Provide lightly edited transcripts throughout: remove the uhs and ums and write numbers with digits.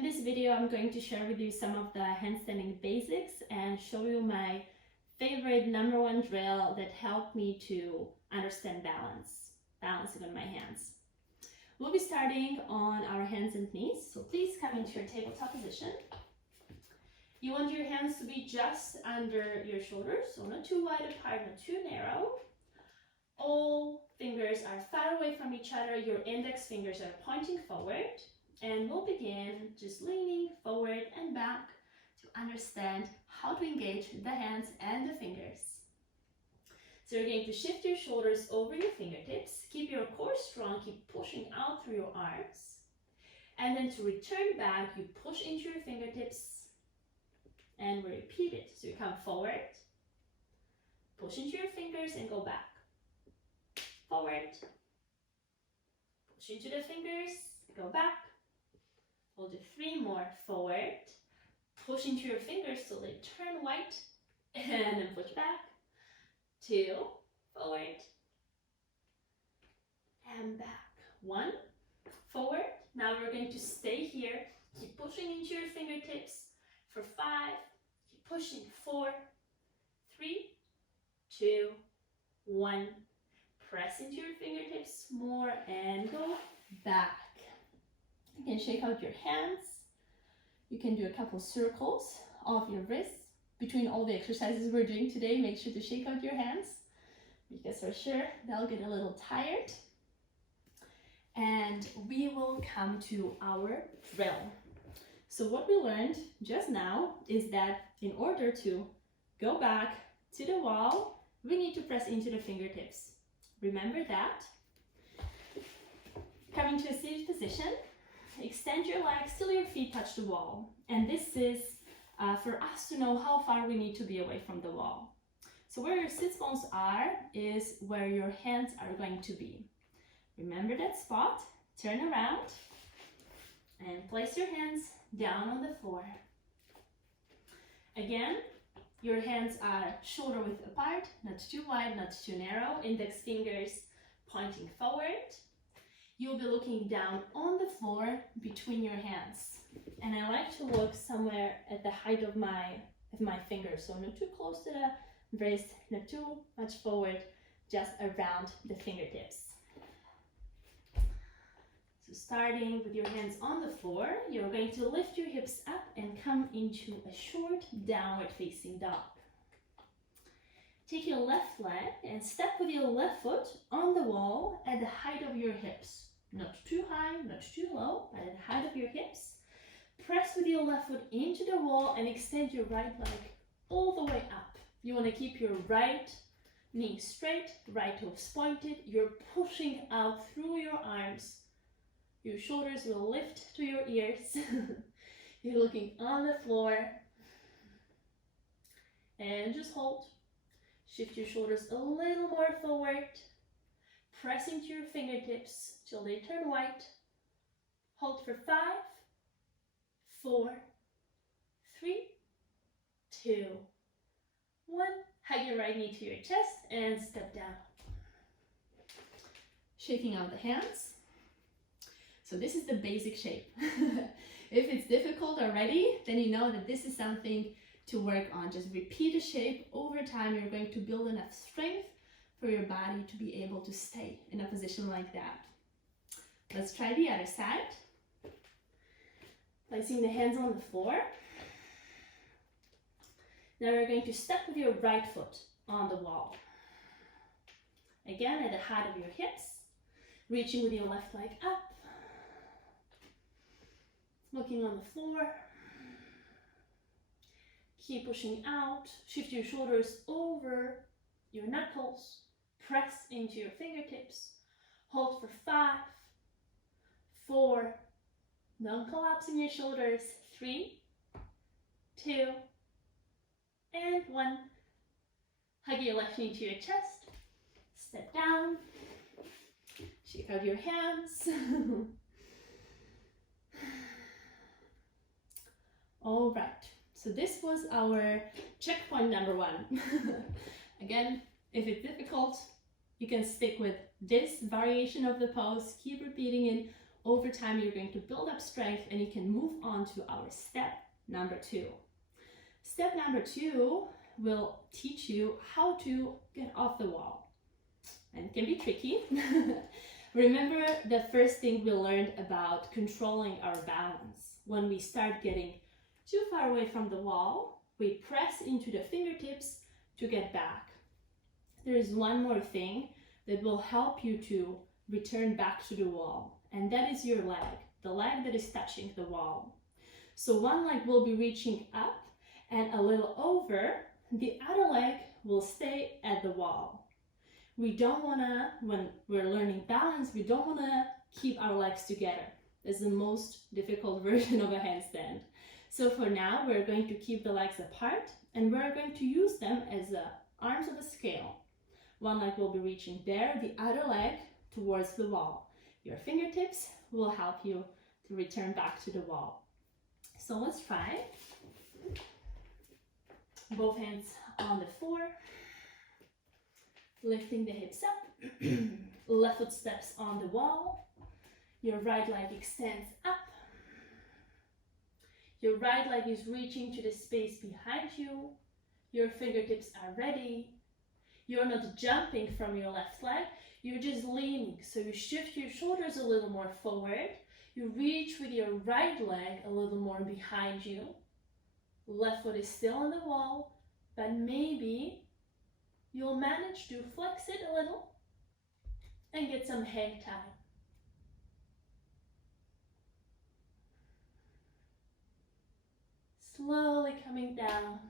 In this video, I'm going to share with you some of the handstanding basics and show you my favorite #1 drill that helped me to understand balancing on my hands. We'll be starting on our hands and knees, so please come into your tabletop position. You want your hands to be just under your shoulders, so not too wide apart, not too narrow. All fingers are far away from each other, your index fingers are pointing forward, and we'll begin just leaning forward and back to understand how to engage the hands and the fingers. So you're going to shift your shoulders over your fingertips, keep your core strong, keep pushing out through your arms, and then to return back, you push into your fingertips, and we repeat it. So you come forward, push into your fingers and go back. Forward, push into the fingers, go back. We'll do 3 more. Forward, push into your fingers so they turn white, and then push back. 2, forward, and back. 1, forward. Now we're going to stay here. Keep pushing into your fingertips for 5. Keep pushing. 4, 3, 2, 1. Press into your fingertips more and go back. You can shake out your hands. You can do a couple circles of your wrists. Between all the exercises we're doing today, make sure to shake out your hands because for sure they'll get a little tired. And we will come to our drill. So what we learned just now is that in order to go back to the wall, we need to press into the fingertips. Remember that. Coming to a seated position, extend your legs till your feet touch the wall. And this is for us to know how far we need to be away from the wall. So where your sits bones are is where your hands are going to be. Remember that spot, turn around, and place your hands down on the floor. Again, your hands are shoulder width apart, not too wide, not too narrow, index fingers pointing forward. You'll be looking down on the floor between your hands. And I like to look somewhere at the height of my fingers, so not too close to the wrist, not too much forward, just around the fingertips. So starting with your hands on the floor, you're going to lift your hips up and come into a short downward facing dog. Take your left leg and step with your left foot on the wall at the height of your hips. Not too high, not too low, but at the height of your hips. Press with your left foot into the wall and extend your right leg all the way up. You want to keep your right knee straight, right toes pointed. You're pushing out through your arms. Your shoulders will lift to your ears. You're looking on the floor. And just hold. Shift your shoulders a little more forward. Press into your fingertips till they turn white. Hold for 5, 4, 3, 2, 1. Hug your right knee to your chest and step down. Shaking out the hands. So this is the basic shape. If it's difficult already, then you know that this is something to work on. Just repeat the shape over time. You're going to build enough strength for your body to be able to stay in a position like that. Let's try the other side. Placing the hands on the floor. Now you're going to step with your right foot on the wall. Again, at the height of your hips. Reaching with your left leg up. Looking on the floor. Keep pushing out. Shift your shoulders over your knuckles. Press into your fingertips. Hold for 5, 4, don't collapse in your shoulders. 3, 2, and 1. Hug your left knee to your chest. Step down. Shake out your hands. All right, so this was our checkpoint #1. Again, if it's difficult, you can stick with this variation of the pose, keep repeating it over time you're going to build up strength and you can move on to our step number 2. Step number 2 will teach you how to get off the wall. And it can be tricky. Remember the first thing we learned about controlling our balance. When we start getting too far away from the wall, we press into the fingertips to get back. There is one more thing that will help you to return back to the wall, and that is your leg, the leg that is touching the wall. So one leg will be reaching up and a little over, the other leg will stay at the wall. We don't want to, when we're learning balance, we don't want to keep our legs together. That's the most difficult version of a handstand. So for now, we're going to keep the legs apart and we're going to use them as the arms of a scale. One leg will be reaching there, the other leg towards the wall. Your fingertips will help you to return back to the wall. So let's try. Both hands on the floor, lifting the hips up, left foot steps on the wall, your right leg extends up, your right leg is reaching to the space behind you, your fingertips are ready, you're not jumping from your left leg, you're just leaning, so you shift your shoulders a little more forward, you reach with your right leg a little more behind you, left foot is still on the wall, but maybe you'll manage to flex it a little and get some hang time. Slowly coming down.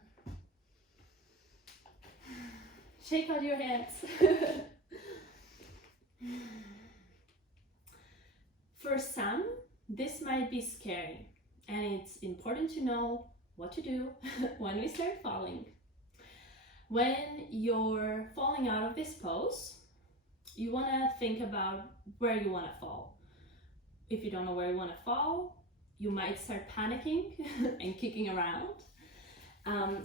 Shake out your hands. For some, this might be scary, and it's important to know what to do when we start falling. When you're falling out of this pose, you want to think about where you want to fall. If you don't know where you want to fall, you might start panicking and kicking around.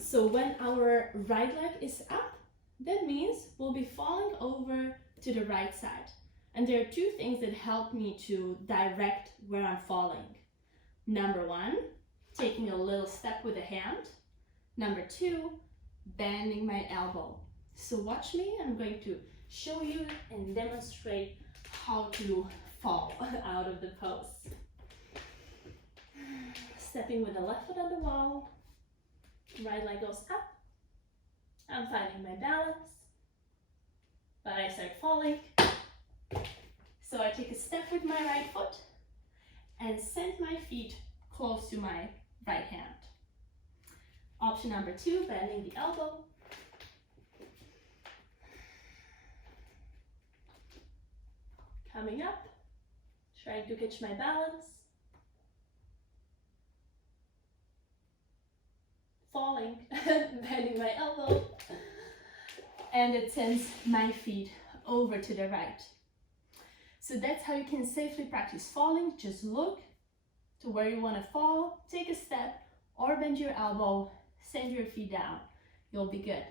So when our right leg is up, that means we'll be falling over to the right side. And there are two things that help me to direct where I'm falling. Number 1, taking a little step with a hand. Number 2, bending my elbow. So watch me, I'm going to show you and demonstrate how to fall out of the pose. Stepping with the left foot on the wall, right leg goes up, I'm finding my balance, but I start falling. So I take a step with my right foot and send my feet close to my right hand. Option number 2, bending the elbow. Coming up, trying to catch my balance. Falling, bending my elbow. And it sends my feet over to the right. So that's how you can safely practice falling. Just look to where you want to fall, take a step, or bend your elbow, send your feet down. You'll be good.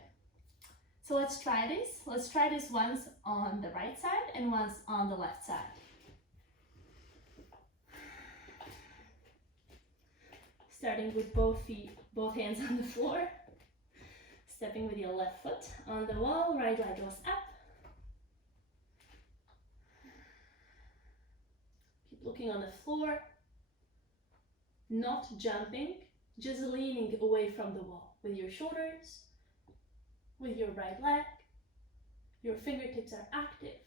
So let's try this. Let's try this once on the right side and once on the left side. Starting with both hands on the floor. Stepping with your left foot on the wall, right leg goes up. Keep looking on the floor, not jumping, just leaning away from the wall with your shoulders, with your right leg. Your fingertips are active,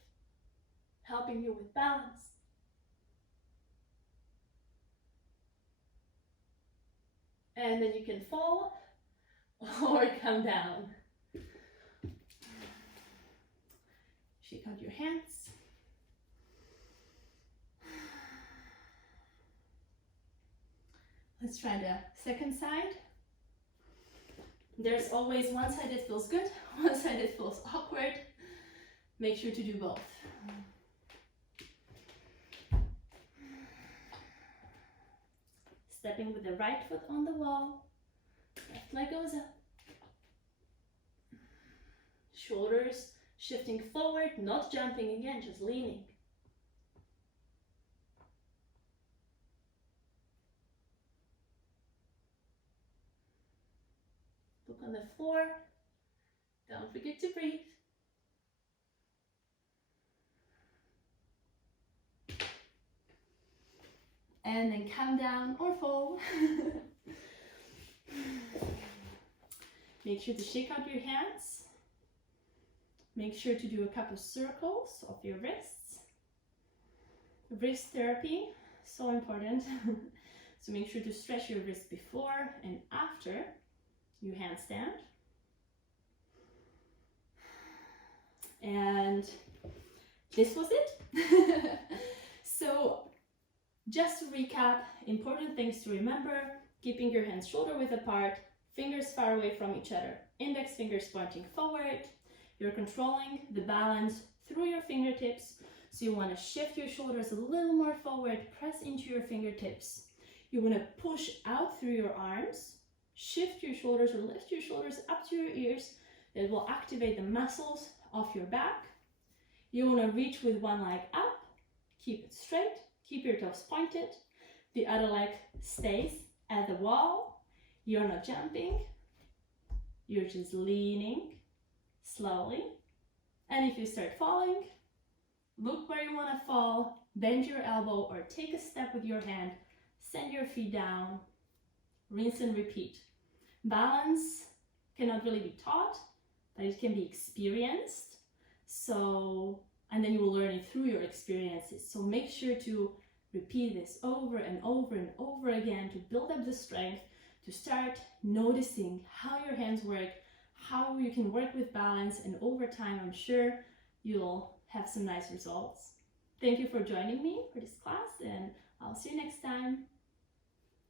helping you with balance. And then you can fall or come down. Shake out your hands. Let's try the second side. There's always one side that feels good, one side that feels awkward. Make sure to do both. Stepping with the right foot on the wall, left leg goes up. Shoulders shifting forward, not jumping again, just leaning. Look on the floor. Don't forget to breathe. And then come down or fall. Make sure to shake out your hands. Make sure to do a couple circles of your wrists. Wrist therapy, so important. So make sure to stretch your wrist before and after you handstand. And this was it. So just to recap, important things to remember: keeping your hands shoulder width apart, fingers far away from each other, index fingers pointing forward. You're controlling the balance through your fingertips. So you want to shift your shoulders a little more forward, press into your fingertips. You want to push out through your arms, shift your shoulders or lift your shoulders up to your ears. That will activate the muscles of your back. You want to reach with one leg up, keep it straight, keep your toes pointed. The other leg stays at the wall. You're not jumping, you're just leaning slowly. And if you start falling, look where you want to fall, bend your elbow or take a step with your hand, send your feet down, rinse and repeat. Balance cannot really be taught, but it can be experienced. So, and then you will learn it through your experiences. So make sure to repeat this over and over and over again to build up the strength, to start noticing how your hands work, how you can work with balance, and over time, I'm sure you'll have some nice results. Thank you for joining me for this class, and I'll see you next time.